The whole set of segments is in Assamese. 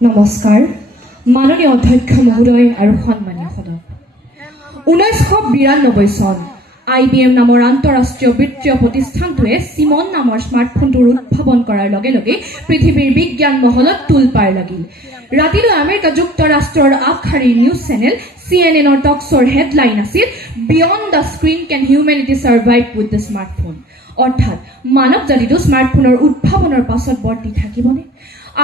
নমস্কাৰ মাননীয় অধ্যক্ষ মহোদয় আৰু সন্মানীয় সদন 1992 চন IBM নামৰ আন্তঃৰাষ্ট্ৰীয় বিত্তীয় প্ৰতিষ্ঠানটোৱে চিমন নামৰ স্মাৰ্টফোনটোৰ উদ্ভাৱন কৰাৰ লগে লগে পৃথিৱীৰ বিজ্ঞান মহলত তুলপাৰ লাগিল ৰাতিলৈ আমেৰিকা যুক্তৰাষ্ট্ৰৰ আগশাৰীৰ নিউজ চেনেল CNNৰ টকছৰ হেডলাইন আছিল beyond the screen can humanity survive with the smartphone অৰ্থাৎ মানৱ জাতিটো স্মাৰ্টফোনৰ উদ্ভাৱনৰ পাছত বৰ্তি থাকিবনে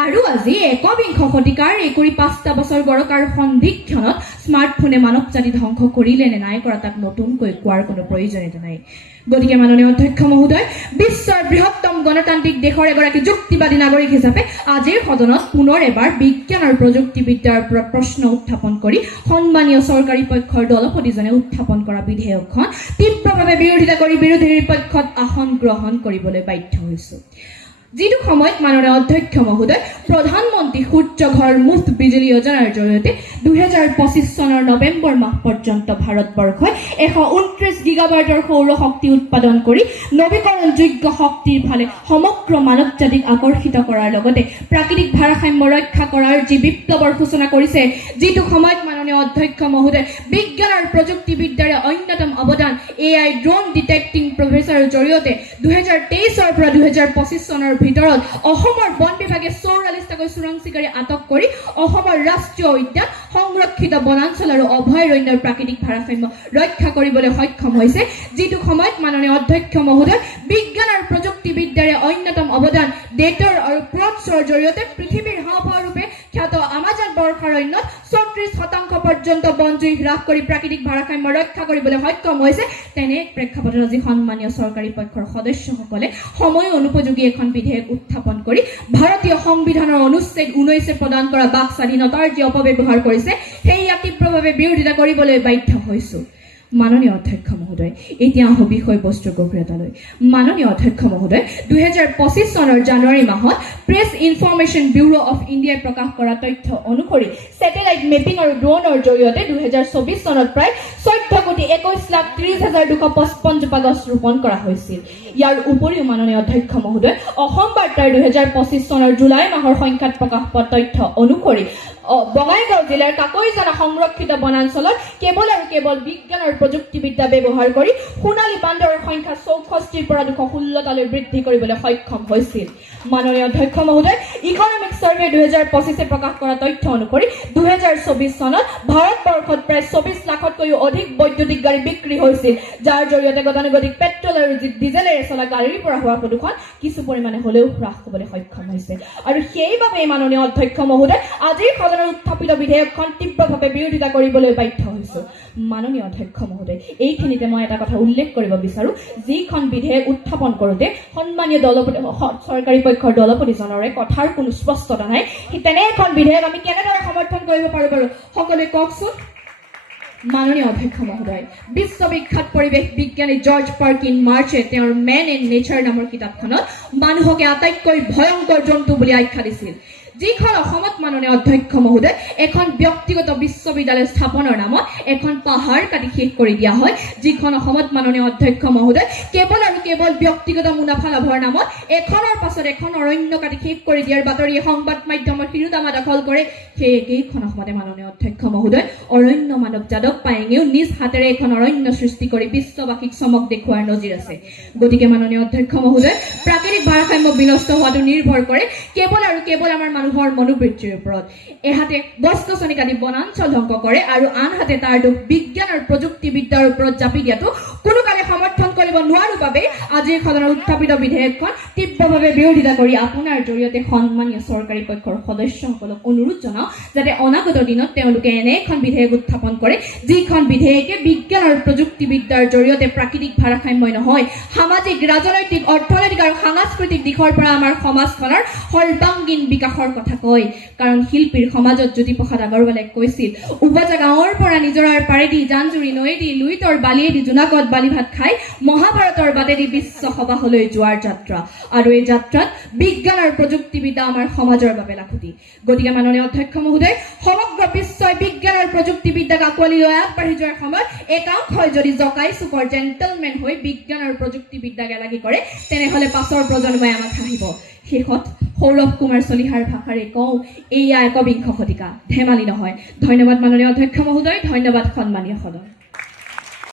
আৰু আজি একবিংশ শতিকাৰ 5টা বছৰ গড়কাৰ সন্ধিক্ষণত স্মাৰ্টফোনে মানৱ জাতি ধ্বংস কৰিলে নে নাই কৰা তাক নতুনকৈ কোৱাৰ কোনো প্ৰয়োজনীয়তা নাই গতিকে মাননীয় অধ্যক্ষ মহোদয় বিশ্বৰ বৃহত্তম গণতান্ত্ৰিক দেশৰ এগৰাকী যুক্তিবাদী নাগৰিক হিচাপে আজিৰ সদনত পুনৰ এবাৰ বিজ্ঞান আৰু প্ৰযুক্তিবিদ্যাৰ ওপৰত প্ৰশ্ন উত্থাপন কৰি সন্মানীয় চৰকাৰী পক্ষৰ দলপতিজনে উত্থাপন কৰা বিধেয়কখন তীব্ৰভাৱে বিৰোধিতা কৰি বিৰোধীৰ পক্ষত আসন গ্ৰহণ কৰিবলৈ বাধ্য হৈছো যিটো সময়ত মাননীয় অধ্যক্ষ মহোদয় প্ৰধানমন্ত্ৰী সূৰ্য ঘৰ মুফ্ত বিজলী যোজনাৰ জৰিয়তে 2025 চনৰ নৱেম্বৰ মাহ পৰ্যন্ত ভাৰতবৰ্ষই 129 গিগাবাইটৰ সৌৰ শক্তি উৎপাদন কৰি নৱীকৰণযোগ্য শক্তিৰ ফালে সমগ্ৰ মানৱ জাতিক আকৰ্ষিত কৰাৰ লগতে প্ৰাকৃতিক ভাৰসাম্য ৰক্ষা কৰাৰ যি বিপ্লৱৰ সূচনা কৰিছে যিটো সময়ত মাননীয় অধ্যক্ষ মহোদয় বিজ্ঞান আৰু প্ৰযুক্তিবিদ্যাৰ অন্যতম অৱদান AI ড্ৰোন ডিটেক্টিং প্ৰভেচৰৰ জৰিয়তে 2023 পৰা 2025 চনৰ ভিতৰত অসমৰ বন বিভাগে 44টাকৈ চোৰাং চিকাৰী আটক কৰি অসমৰ ৰাষ্ট্ৰীয় উদ্যান সংৰক্ষিত বনাঞ্চল আৰু অভয়াৰণ্যৰ প্ৰাকৃতিক ভাৰসাম্য ৰক্ষা কৰিবলৈ সক্ষম হৈছে যিটো সময়ত মাননীয় অধ্যক্ষ মহোদয় বিজ্ঞান আৰু প্ৰযুক্তিবিদ্যাৰ অন্যতম অৱদান ডেটৰ আৰু প্ৰটছৰ জৰিয়তে পৃথিৱীৰ হাঁওফাঁওৰূপে খ্যাত আমাজন বৰ্ষাৰণ্যত 34% পৰ্যন্ত বনজুই হ্ৰাস কৰি প্ৰাকৃতিক ভাৰসাম্য ৰক্ষা কৰিবলৈ সক্ষম হৈছে তেনে প্ৰেক্ষাপটত আজি সন্মানীয় চৰকাৰী পক্ষৰ সদস্যসকলে সময় অনুপযোগী এখন বিধেয়ক উত্থাপন কৰি ভাৰতীয় সংবিধানৰ অনুচ্ছেদ 19 প্ৰদান কৰা বাক স্বাধীনতাৰ যি অপব্যৱহাৰ কৰিছে সেয়া তীব্ৰভাৱে বিৰোধিতা কৰিবলৈ বাধ্য হৈছো মাননীয় অধ্যক্ষ মহোদয় এতিয়া আহো বিষয়বস্তুৰ গভীৰতালৈ মাননীয় অধ্যক্ষ মহোদয় 2025 চনৰ জানুৱাৰী মাহত প্ৰেছ ইনফৰমেশ্যন ব্যুৰো অফ ইণ্ডিয়াই প্ৰকাশ কৰা তথ্য অনুসৰি স্যাটেলাইট মেপিং আৰু ড্ৰোনৰ জৰিয়তে 2024 চনত প্ৰায় 14,31,30,255 জোপা গছ ৰোপণ কৰা হৈছিল ইয়াৰ উপৰিও মাননীয় অধ্যক্ষ মহোদয় অসম বাৰ্তাৰ 2025 চনৰ জুলাই মাহৰ সংখ্যাত প্ৰকাশ পোৱা তথ্য অনুসৰি বঙাইগাঁও জিলাৰ কাকৈজানা সংৰক্ষিত বনাঞ্চলত কেৱল বিজ্ঞান আৰু প্ৰযুক্তিবিদ্যা ব্যৱহাৰ কৰি সোণালী বান্দৰৰ সংখ্যা 64 পৰা 216টালৈ বৃদ্ধি কৰিবলৈ সক্ষম হৈছিল মাননীয় অধ্যক্ষ মহোদয় ইকনমিক সাৰ্ভে 2025 প্ৰকাশ কৰা তথ্য অনুসৰি 2024 চনত ভাৰতবৰ্ষত প্ৰায় 24 লাখতকৈও অধিক বৈদ্যুতিক গাড়ী বিক্ৰী হৈছিল যাৰ জৰিয়তে গতানুগতিক পেট্ৰল আৰু ডিজেলেৰে চলা গাড়ীৰ পৰা হোৱা প্ৰদূষণ কিছু পৰিমাণে হ'লেও হ্ৰাস হ'বলৈ সক্ষম হৈছে আৰু সেইবাবে মাননীয় অধ্যক্ষ মহোদয় আজিৰ সদনৰ উত্থাপিত বিধেয়কখন তীব্ৰভাৱে বিৰোধিতা কৰিবলৈ বাধ্য হৈছো মাননীয় অধ্যক্ষ মহোদয় এইখিনিতে মই এটা কথা উল্লেখ কৰিব বিচাৰো যিখন বিধেয়ক উত্থাপন কৰোতে সন্মানীয় চৰকাৰী পক্ষৰ দলপতিজনৰে কথাৰ কোনো স্পষ্টতা নাই তেনে এখন বিধেয়ক আমি কেনেদৰে সমৰ্থন কৰিব পাৰো বাৰু সকলোৱে কওকচোন মাননীয় অধ্যক্ষ মহোদয় বিশ্ববিখ্যাত পৰিৱেশ বিজ্ঞানী জৰ্জ পাৰ্কিন মাৰ্চে তেওঁৰ মেন এণ্ড নেচাৰ নামৰ কিতাপখনত মানুহকে আটাইতকৈ ভয়ংকৰ জন্তু বুলি আখ্যা দিছিল যিখন অসমত মাননীয় অধ্যক্ষ মহোদয় এখন ব্যক্তিগত বিশ্ববিদ্যালয় স্থাপনৰ নামত এখন পাহাৰ কাটি শেষ কৰি দিয়া হয় যিখন অসমত মাননীয় অধ্যক্ষ মহোদয় কেৱল ব্যক্তিগত মুনাফা লাভৰ নামত এখনৰ পাছত এখন অৰণ্য কাটি শেষ কৰি দিয়াৰ বাতৰিয়ে সংবাদ মাধ্যমৰ শিৰোনামা দখল কৰে সেই একেইখন অসমতে মাননীয় অধ্যক্ষ মহোদয় অৰণ্য মানৱ যাদৱ পায়েঙেও নিজ হাতেৰে এখন অৰণ্য সৃষ্টি কৰি বিশ্ববাসীক চমক দেখুৱাৰ নজিৰ আছে গতিকে মাননীয় অধ্যক্ষ মহোদয় প্ৰাকৃতিক ভাৰসাম্য বিনষ্ট হোৱাটো নিৰ্ভৰ কৰে কেৱল আমাৰ মানুহৰ মনোবৃত্তিৰ ওপৰত এহাতে গছ-গছনি কাটি বনাঞ্চল ধ্বংস কৰে আৰু আনহাতে তাৰ দুখ বিজ্ঞান আৰু প্ৰযুক্তিবিদ্যাৰ ওপৰত জাপি দিয়াটো কোনো কালে সমৰ্থন কৰিব নোৱাৰো বাবে আজিৰ সদনৰ উত্থাপিত বিধেয়কখন তীব্ৰভাৱে বিৰোধিতা কৰি আপোনাৰ জৰিয়তে সন্মানীয় চৰকাৰী পক্ষৰ সদস্যসকলক অনুৰোধ জনাও যাতে অনাগত দিনত তেওঁলোকে এনে এখন বিধেয়ক উত্থাপন কৰে যিখন বিধেয়কে বিজ্ঞান আৰু প্ৰযুক্তিবিদ্যাৰ জৰিয়তে প্ৰাকৃতিক ভাৰসাম্য নহয় সামাজিক ৰাজনৈতিক অৰ্থনৈতিক আৰু সাংস্কৃতিক দিশৰ পৰা আমাৰ সমাজখনৰ সৰ্বাংগীন বিকাশৰ কথা কয় কাৰণ শিল্পীৰ সমাজত জ্যোতিপ্ৰসাদ আগৰৱালে কৈছিল উপজা গাঁৱৰ পৰা নিজৰাৰ পাৰেদি জানজুৰি নৈদি লুইতৰ বালিয়েদি জোনাকত বালিভাত খাই মহাভাৰতৰ বাটেদি বিশ্ব সভালৈ যোৱাৰ যাত্ৰা আৰু এই যাত্ৰাত বিজ্ঞান আৰু প্ৰযুক্তিবিদ্যা আমাৰ সমাজৰ বাবে লাখুটি গতিকে মাননীয় অধ্যক্ষ মহোদয় সমগ্ৰ বিশ্বই বিজ্ঞান আৰু প্ৰযুক্তিবিদ্যাক আঁকোৱালি লৈ আগবাঢ়ি যোৱাৰ সময়ত একাংশই যদি জকাই চুকৰ জেণ্টেলমেন হৈ বিজ্ঞান আৰু প্ৰযুক্তিবিদ্যাক এলাগী কৰে তেনেহ'লে পাছৰ প্ৰজন্মই আমাক হাঁহিব শেষত সৌৰভ কুমাৰ চলিহাৰ ভাষাৰে কওঁ, এয়া একবিংশ শতিকা, ধেমালি নহয়। ধন্যবাদ মাননীয় অধ্যক্ষ মহোদয়, ধন্যবাদ সন্মানীয় সদন।